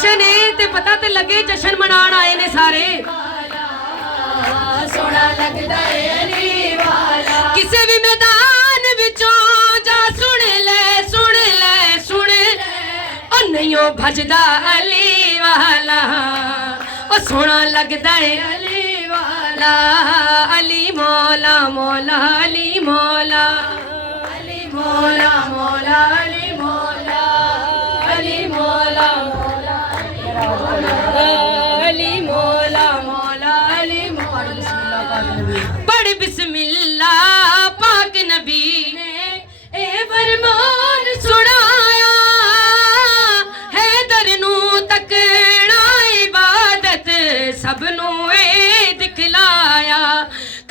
जशन है ते पता ते लगे जशन मनान आए ने सारे सोना लगदा है अली वाला किसे भी मैदान विचों जा सुन ले सुन ले सुन ओ नहीं ओ भजदा अली वाला ओ सोना लगदा है अली वाला अली मौला मौला अली मौला अली मौला मौला अली मौला अली मौला मौला अली मौला मौला अली मौला पढ़ बिस्मिल्लाह पाक नबी ने ए फरमान सुनाया हैदर नू तकना इबादत सब नू ए दिखलाया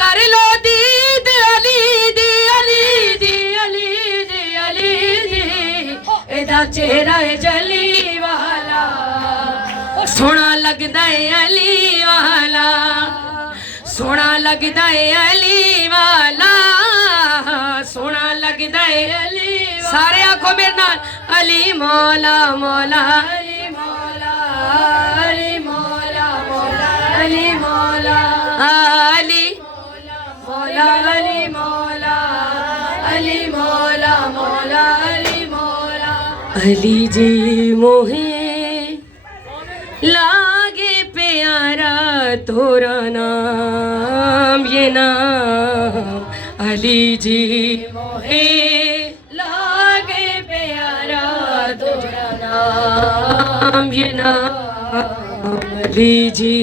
कर लो दीद अली दी अली दी अली दी अली दी एदा चेहरा है जली वाला सोना लगदा है अली वाला सोना लगदा है अली वाला सोना लगदा है अली सारे आंखों मेरे नाल अली मौला मौला अली मौला अली मौला मौला अली मौला अली मौला अली मौला अली मौला मौला अली मौला अली जी मोहे लागे प्यारा तोरा नाम ये नाम अली जी मोहे लागे प्यारा तोरा नाम ये नाम अली जी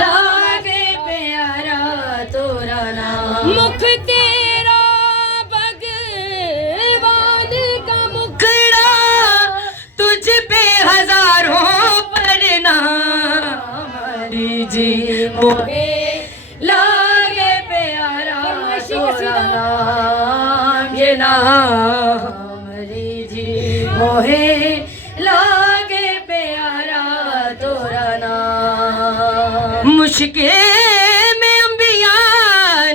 लागे प्यारा तोरा नाम मुख तेरा भगवान का मुखड़ा तुझ पे हजारों प्रणाम अली जी मोहे लागे प्यारा तोरा नाम ये नाम अली जी मोहे लागे प्यारा तोरा नाम मुश्किल में अंबिया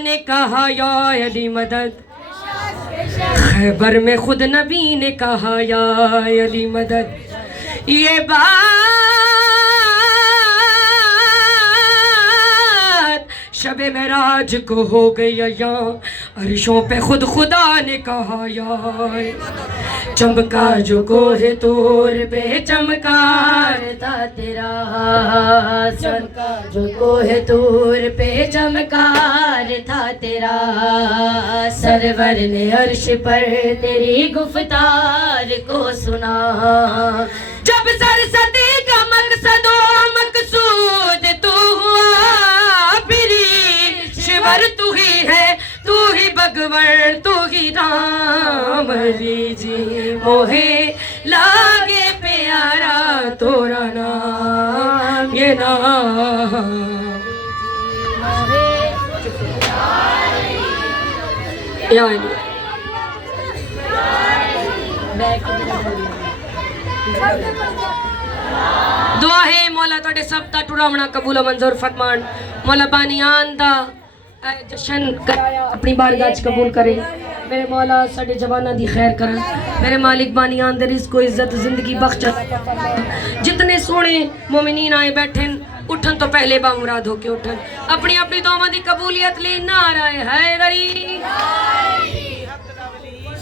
ने कहा या अली मदद खैबर में खुद नबी ने कहा या अली मदद ये बात शबे महराज को हो गई या अरशों पे खुद खुदा ने कहा या चमका जो कोहे तोर पे चमकार था तेरा चमका जो कोहे तूर पे चमकार था तेरा सरवर ने अर्श पर तेरी गुफ्तार को सुना जब सरसती का मकसद मकसूद तू हुआ फिरी शिवर तू ही है तू ही भगवन तू ही राम अली जी मोहे लागे प्यारा तोरा नाम ये नाम या अली। दुआ है मौला तोड़े सब दा टुरावना कबूल मंजूर फरमान मौला बानियान दा जशन कराया अपनी बारगाह च कबूल करे मेरे मौला साडे जवाना दी खैर कर मेरे मालिक बानियान दे रिज़्क को इज्जत जिंदगी बख्श जितने सोने मोमिनीन आए बैठे उठन तो पहले बामुराद होके उठन अपनी अपनी दुआवां दी कबूलियत ले नारा है गरीब